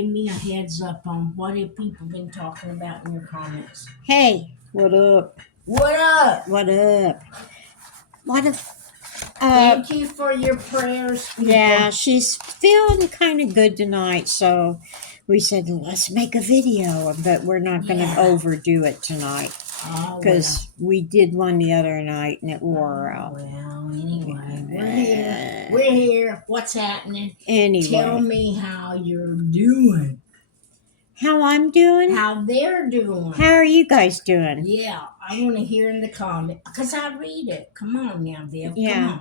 Give me a heads up on what have people been talking about in your comments. Hey, what up? What up? What up? What if? Thank you for your prayers, people. Yeah, she's feeling kind of good tonight, so we said let's make a video, but we're not going to overdo it tonight because we did one the other night and it wore her out. Well, anyway, we're here. We're here. What's happening? Anyway, Tell me how you're doing. How I'm doing? How they're doing. How are you guys doing? Yeah, I want to hear in the comments because I read it. Come on now, Viv. Yeah.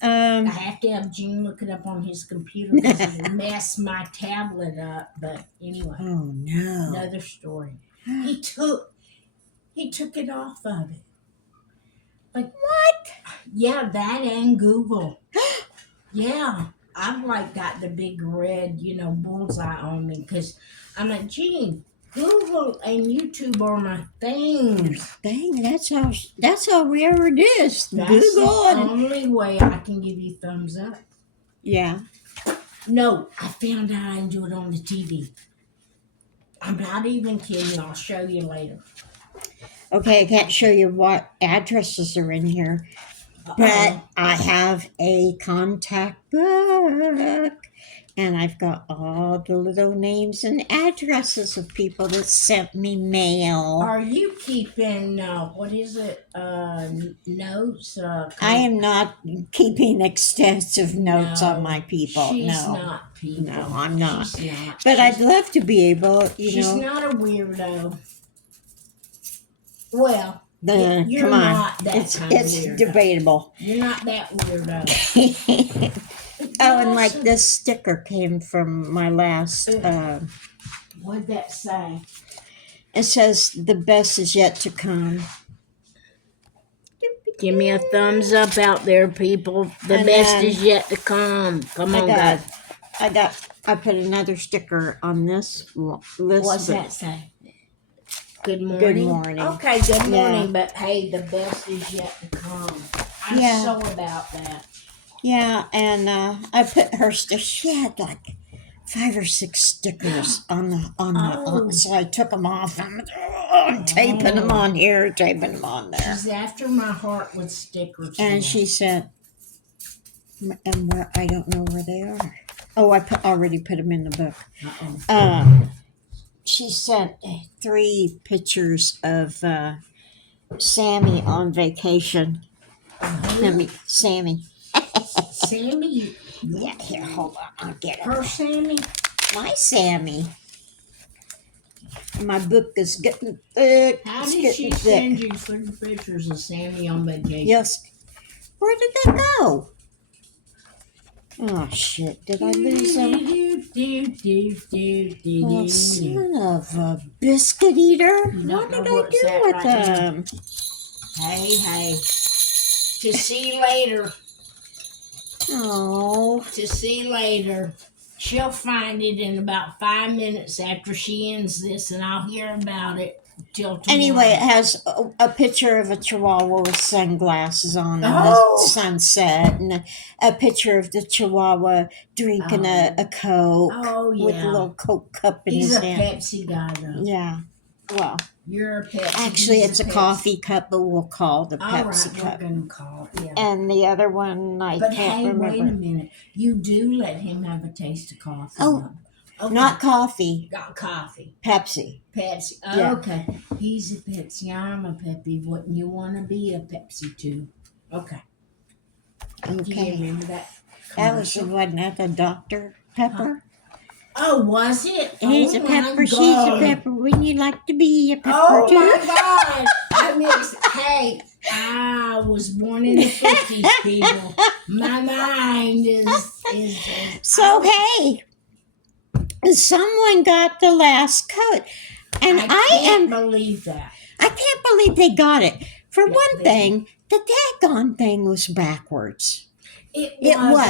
Come on. I have to have Gene look it up on his computer because it messed my tablet up. But anyway. Oh no. Another story. He took it off of it. Like what? Yeah, that and Google. Yeah. I've like got the big red, bullseye on me because I'm like, Gene, Google and YouTube are my things. Dang, that's how weird it is. That's Google the only way I can give you thumbs up. Yeah. No, I found out I can do it on the TV. I'm not even kidding you. I'll show you later. Okay, I can't show you what addresses are in here, but I have a contact book. And I've got all the little names and addresses of people that sent me mail. Are you keeping, notes? I am not keeping extensive notes on my people. She's no. not people. No, I'm not. She's not. But I'd love to be able, She's not a weirdo. Well, you're come on. not that it's weirdo. Debatable. You're not that weirdo. Oh, and like this sticker came from my last. What'd that say? It says, "The best is yet to come." Give me a thumbs up out there, people. The best is yet to come. Come on, guys. I put another sticker on this list. What's that say? Good morning. Good morning. Okay, good morning. Yeah. But hey, the best is yet to come. I'm so about that. Yeah, and I put her sticker. She had like 5 or 6 stickers on the. So I took them off. I'm taping them on here, taping them on there. She's after my heart with stickers. And she said, and where I don't know where they are. Oh, I already put them in the book. She sent 3 pictures of Sammy on vacation. Sammy. Sammy? Yeah, here, hold on. I'll get her. Her Sammy? My Sammy. My book is getting thick. How did she send you 3 pictures of Sammy on vacation? Yes. Where did they go? Oh, shit. Did I lose them? Oh, son of a biscuit eater. What did I do with them? Hey. To see you later. Oh. To see you later. She'll find it in about 5 minutes after she ends this, and I'll hear about it till tomorrow. Anyway, it has a picture of a chihuahua with sunglasses on and the sunset, and a picture of the chihuahua drinking a Coke with a little Coke cup in his hand. He's a Pepsi guy, though. Yeah. Well, you're a Pepsi. Actually, it's a coffee cup, but we'll call the Pepsi cup. We're going to call it, yeah. And the other one, I can't remember. Wait a minute. You do let him have a taste of coffee. Oh, okay. Not coffee. Got coffee. Pepsi. Oh, yeah. Okay. He's a Pepsi. I'm a Peppy. Wouldn't you want to be a Pepsi too? Okay. Do you remember that? Wasn't that the Dr. Pepper? Oh, was it? He's a pepper, she's a pepper. Wouldn't you like to be a pepper too? Oh, my God. Hey, I was born in the 50s, people. My mind is so, hey, someone got the last coat. And I can't believe that. I can't believe they got it. For one thing, the daggone thing was backwards. It was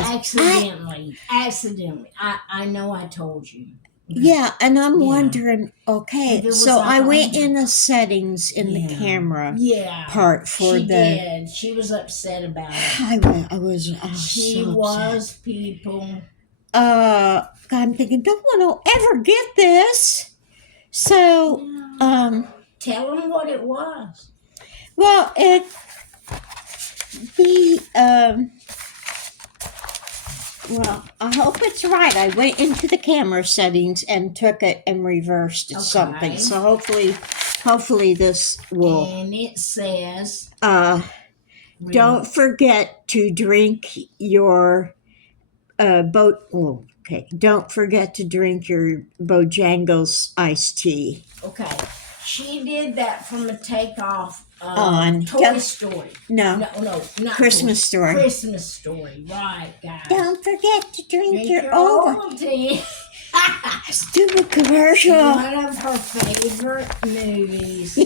accidentally. I know I told you. Okay. Yeah, and I'm wondering, okay, so I went in the settings in the camera part for she did. She was upset about it. I was she so was, upset. People. I'm thinking, don't want to ever get this. So, Tell them what it was. well, well, I hope it's right. I went into the camera settings and took it and reversed something. So hopefully this will. And it says, Don't forget to drink your boat. Oh, okay. Don't forget to drink your Bojangles iced tea. Okay. She did that from a takeoff On Toy Story. No, not Christmas Story. Christmas Story, right, guys? Don't forget to drink your Ovaltine. Stupid commercial. One of her favorite movies.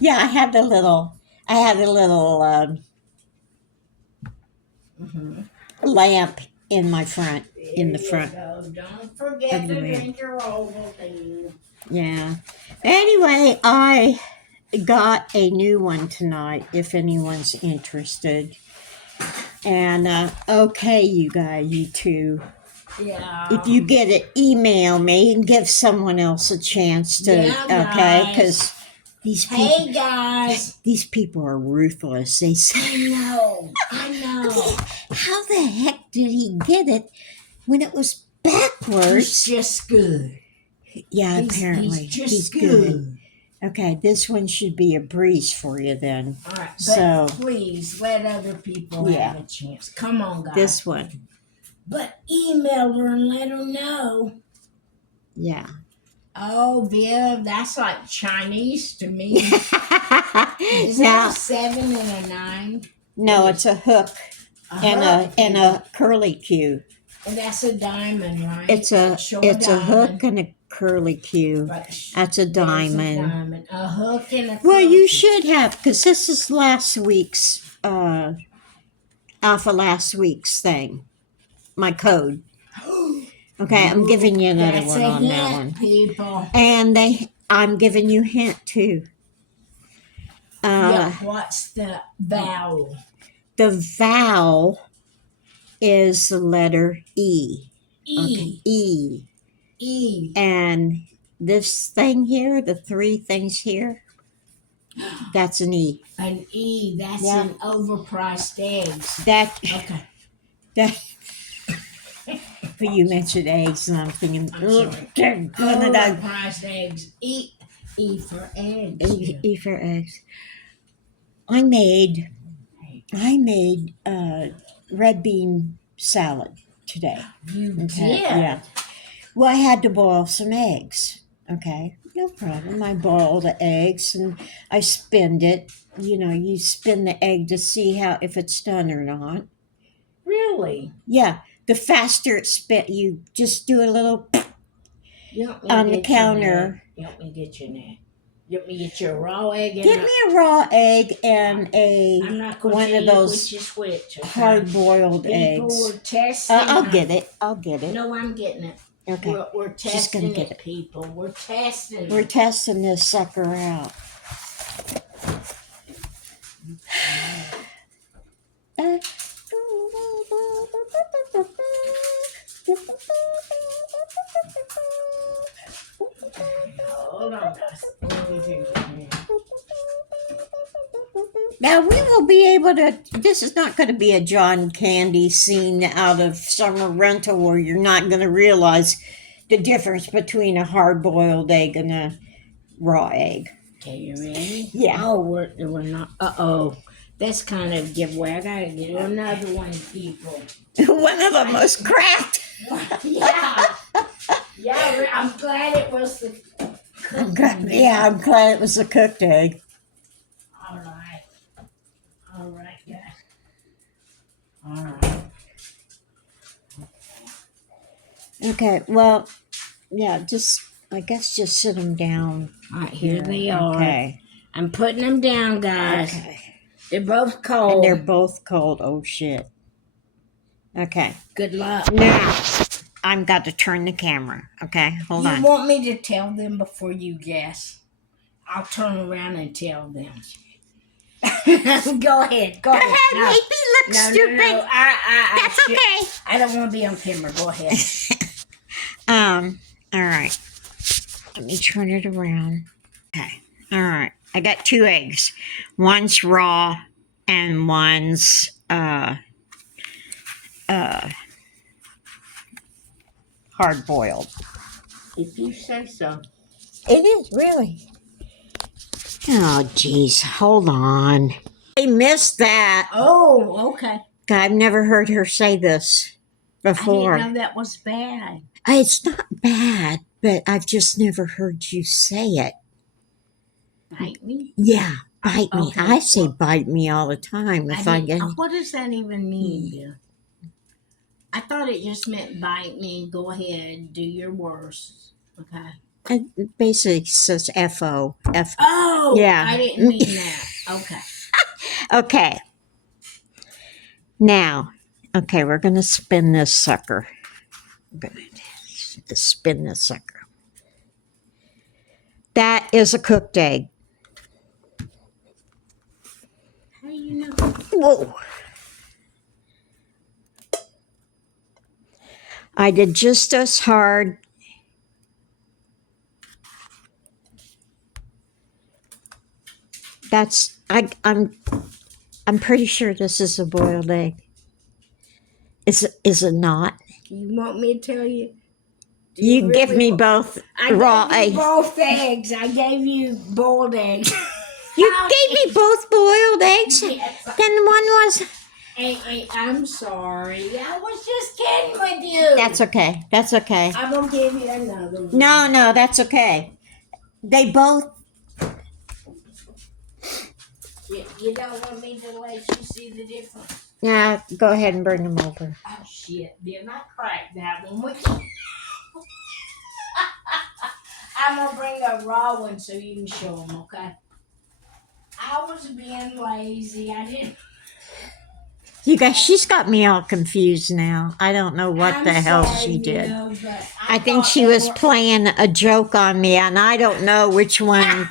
Yeah, I had a little lamp in my front. In the front. Don't forget to drink your Ovaltine. Yeah. Anyway, I got a new one tonight if anyone's interested. And okay, you guys, you two. Yeah. If you get it, email me and give someone else a chance to. Okay, because these people. Hey guys. These people are ruthless. They say. I know. How the heck did he get it when it was backwards? He's just good. Yeah, apparently. He's just good. Okay, this one should be a breeze for you then. All right, but so please let other people have a chance. Come on, guys. This one. But email her and let her know. Yeah. Oh, Viv, that's like Chinese to me. Is that a 7 and a 9? No, it's a hook and a curly Q. And that's a diamond, right? It's a hook and a curly Q. That's a diamond. A hook and a curly Well, you should have, because this is last week's last week's thing. My code. Okay, I'm giving you another one on that one. People. And I'm giving you a hint too. What's the vowel? The vowel is the letter E. E. Okay. E. And this thing here, the 3 things here, that's an E. An E. That's an overpriced eggs. Okay. But you mentioned eggs, and I'm thinking, overpriced eggs. E for eggs. E for eggs. I made red bean salad today. You did? Yeah. Well, I had to boil some eggs. Okay, no problem. I boil the eggs and I spinned it. You know, you spin the egg to see if it's done or not. Really? Yeah. The faster it's spit, you just do a little on the counter. You want me to get you in there? You want me to get you a raw egg? Get me a raw egg and one of those hard-boiled eggs. I'll get it. No, I'm getting it. Okay. We're testing it, people. We're testing this sucker out. Hold on, guys. Now we will be able to. This is not going to be a John Candy scene out of Summer Rental where you're not going to realize the difference between a hard-boiled egg and a raw egg. Okay, you ready? Yeah. Oh, we're not. That's kind of a giveaway. I gotta get another one, people. One of them was cracked. Yeah. I'm glad it was the cooked one. Yeah, I'm glad it was a cooked egg. All right, guys. All right. Okay, well, yeah, I guess just sit them down. All right, here they are. Okay. I'm putting them down, guys. Okay. They're both cold. And they're both cold. Oh, shit. Okay. Good luck. Now, I've got to turn the camera. Okay, hold on. You want me to tell them before you guess? I'll turn around and tell them. Go ahead. Go ahead. Make me look stupid. No. That's okay. I don't want to be on camera. Go ahead. All right. Let me turn it around. Okay. All right. I got 2 eggs. One's raw and one's hard boiled. If you say so. It is really. Oh, geez. Hold on. I missed that. Oh, okay. I've never heard her say this before. I didn't know that was bad. It's not bad, but I've just never heard you say it. Bite me? Yeah, bite me. Okay. I say bite me all the time if I get. What does that even mean, Bill? I thought it just meant bite me. Go ahead, do your worst. Okay. It basically says FO. F. Oh, Yeah. I didn't mean that. Okay. Okay. Now, okay, we're going to spin this sucker. I'm going to spin this sucker. That is a cooked egg. How do you know? Whoa. I did just as hard. I'm pretty sure this is a boiled egg. Is it not? You want me to tell you? Do You really give me both raw I gave eggs. you both eggs. I gave you boiled eggs. You gave me both boiled eggs? Yes. Then one was... Hey, I'm sorry. I was just kidding with you. That's okay. That's okay. I'm going to give you another one. No, that's okay. They both... You don't want me to let you see the difference? Yeah, go ahead and bring them over. Oh, shit. Didn't I crack that one? I'm going to bring a raw one so you can show them, okay? I was being lazy. I didn't... You guys, she's got me all confused now. I don't know what I'm the hell sorry, she did. but I think thought she they was were- playing a joke on me, and I don't know which one.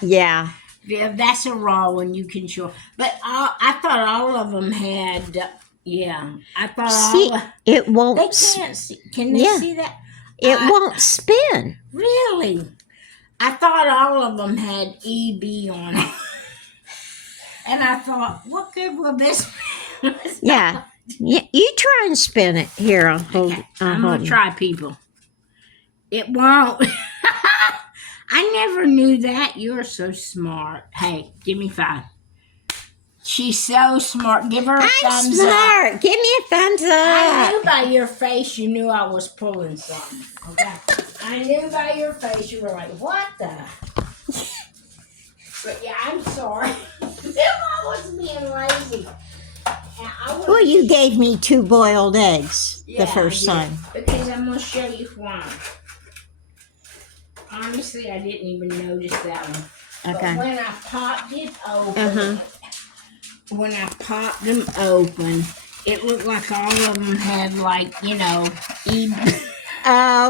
Yeah. Yeah, that's a raw one. You can show. But I thought all of them had. Yeah, I thought See, all. Of, it they won't. can't see. Can they Yeah. see that? It won't spin. Really? I thought all of them had EB on it. And I thought, what good will this be? Yeah. You try and spin it. Here, I'll hold. Okay, I'm going to try, people. It won't. I never knew that. You're so smart. Hey, give me 5. She's so smart. Give her a thumbs smart. up. Give me a thumbs I up. knew by your face you knew I was pulling something. Okay? I knew by your face you were like, what the? But yeah, I'm sorry. I was being lazy. Well, you gave me 2 boiled eggs the first time. Because I'm going to show you why. Honestly, I didn't even notice that one. Okay. But when I popped it open, it looked like all of them had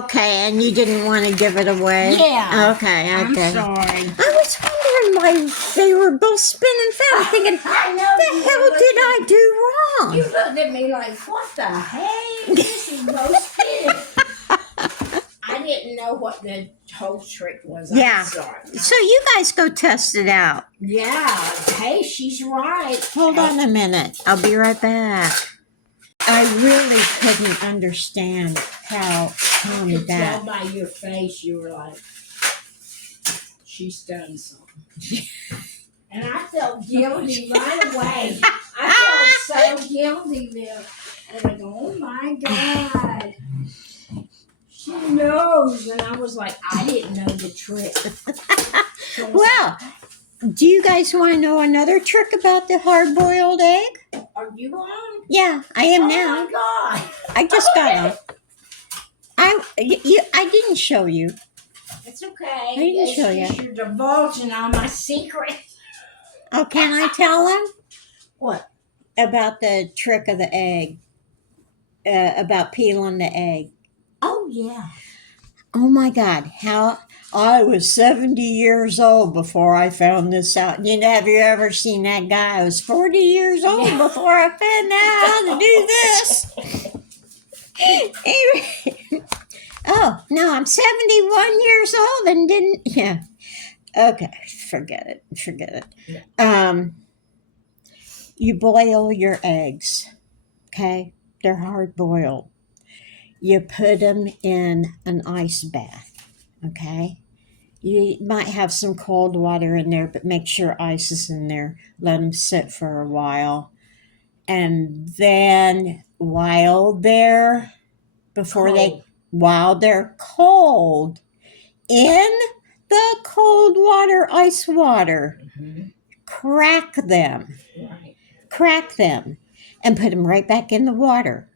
Okay, and you didn't want to give it away? Yeah. Okay. I'm sorry. I was wondering why they were both spinning fast, thinking, I know. what the hell did I do wrong? You looked at me like, what the hey? This is both spinning. I didn't know what the whole trick was. Yeah. I'm sorry. So you guys go test it out. Yeah. Hey, she's right. Hold on a minute. I'll be right back. I really couldn't understand how I could that. tell by your face you were like, she's done something. And I felt guilty right away. I felt so guilty there. And I go, oh my God. She knows. And I was like, I didn't know the trick. Well, do you guys want to know another trick about the hard-boiled egg? Are you on? Yeah, I am now. Oh my God. I just got it. I didn't show you. It's okay. I didn't show you. You're divulging all my secrets. Oh, can I tell them? What? About the trick of the egg. About peeling the egg. Oh, yeah. Oh my God. How I was 70 years old before I found this out. Have you ever seen that guy? I was 40 years old before I found out how to do this. Anyway, oh, no, I'm 71 years old and didn't. Yeah. Okay, forget it. Forget it. You boil your eggs, okay? They're hard boiled. You put them in an ice bath, okay? You might have some cold water in there, but make sure ice is in there. Let them sit for a while. And then Cold. while they're cold, in the cold water, ice water, crack them. Right. Crack them and put them right back in the water.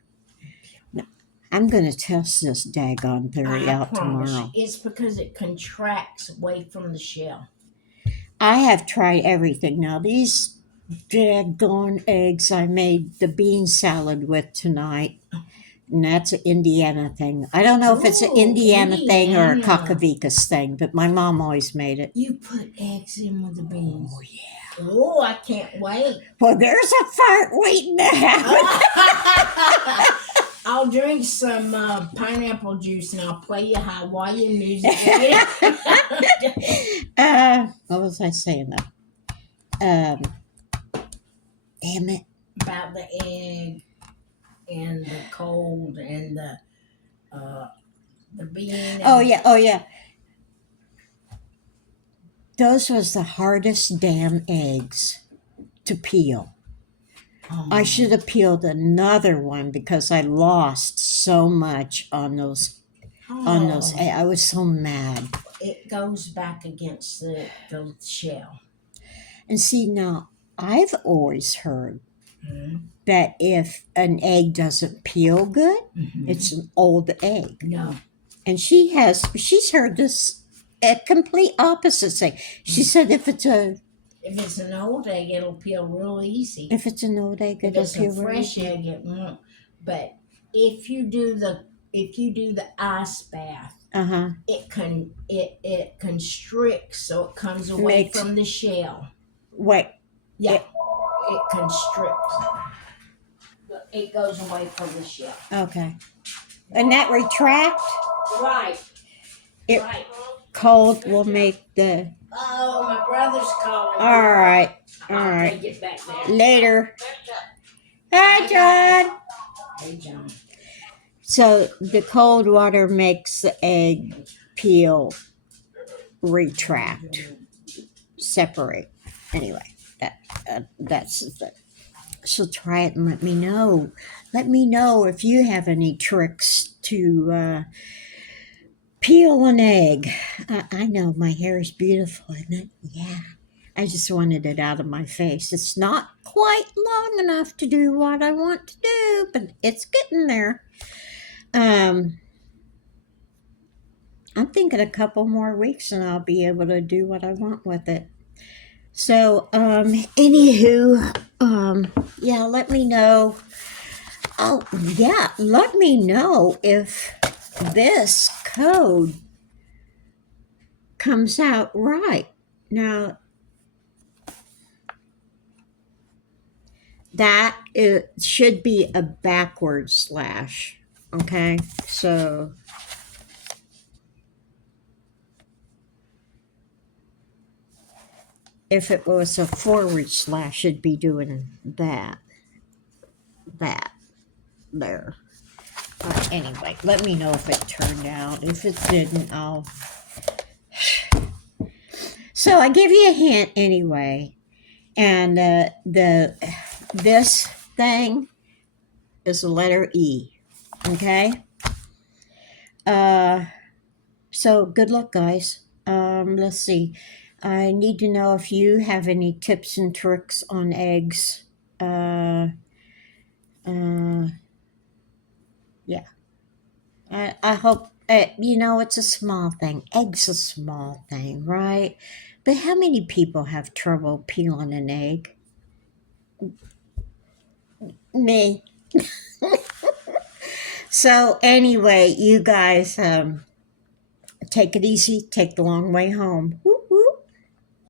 Now, I'm going to test this daggone theory out tomorrow. It's because it contracts away from the shell. I have tried everything. Now, these daggone eggs I made the bean salad with tonight, and that's an Indiana thing. I don't know if it's an Indiana thing or a Kakavika's thing, but my mom always made it. You put eggs in with the beans. Oh, yeah. Oh, I can't wait. Well, there's a fart waiting to happen. I'll drink some pineapple juice and I'll play you Hawaiian music. What was I saying though? Damn it. About the egg and the cold and the bean. Oh yeah. Those was the hardest damn eggs to peel. I should have peeled another one because I lost so much on those. I was so mad. It goes back against the shell. And see, now I've always heard that if an egg doesn't peel good, it's an old egg. No. And she's heard this a complete opposite thing. She said if it's an old egg, it'll peel real easy. If it's an old egg, it'll peel real easy. If it's a fresh egg, it won't. But if you do the ice bath, it constricts, so it comes away from the shell. Wait. Yeah, it constricts. It goes away from the shell. Okay. And that retract? Right. Right. Cold will make the. Oh, my brother's calling. All right. Get back there. Later. Hi, John. Hey, John. So the cold water makes the egg peel, retract, separate. Anyway, that's the thing. So try it and let me know. Let me know if you have any tricks to peel an egg. I know my hair is beautiful, isn't it? Yeah. I just wanted it out of my face. It's not quite long enough to do what I want to do, but it's getting there. I'm thinking a couple more weeks and I'll be able to do what I want with it. So, anywho, yeah, let me know. Oh, yeah, let me know if this code comes out right. Now, that it should be a backward slash. Okay, so if it was a forward slash, it'd be doing that there. But anyway, let me know if it turned out. If it didn't, I'll. So I give you a hint anyway, and this thing is the letter E. Okay. So good luck, guys. Let's see. I need to know if you have any tips and tricks on eggs. Yeah. I hope, it's a small thing. Eggs a small thing, right? But how many people have trouble peeling an egg? Me. So anyway, you guys, Take it easy. Take the long way home. Woo.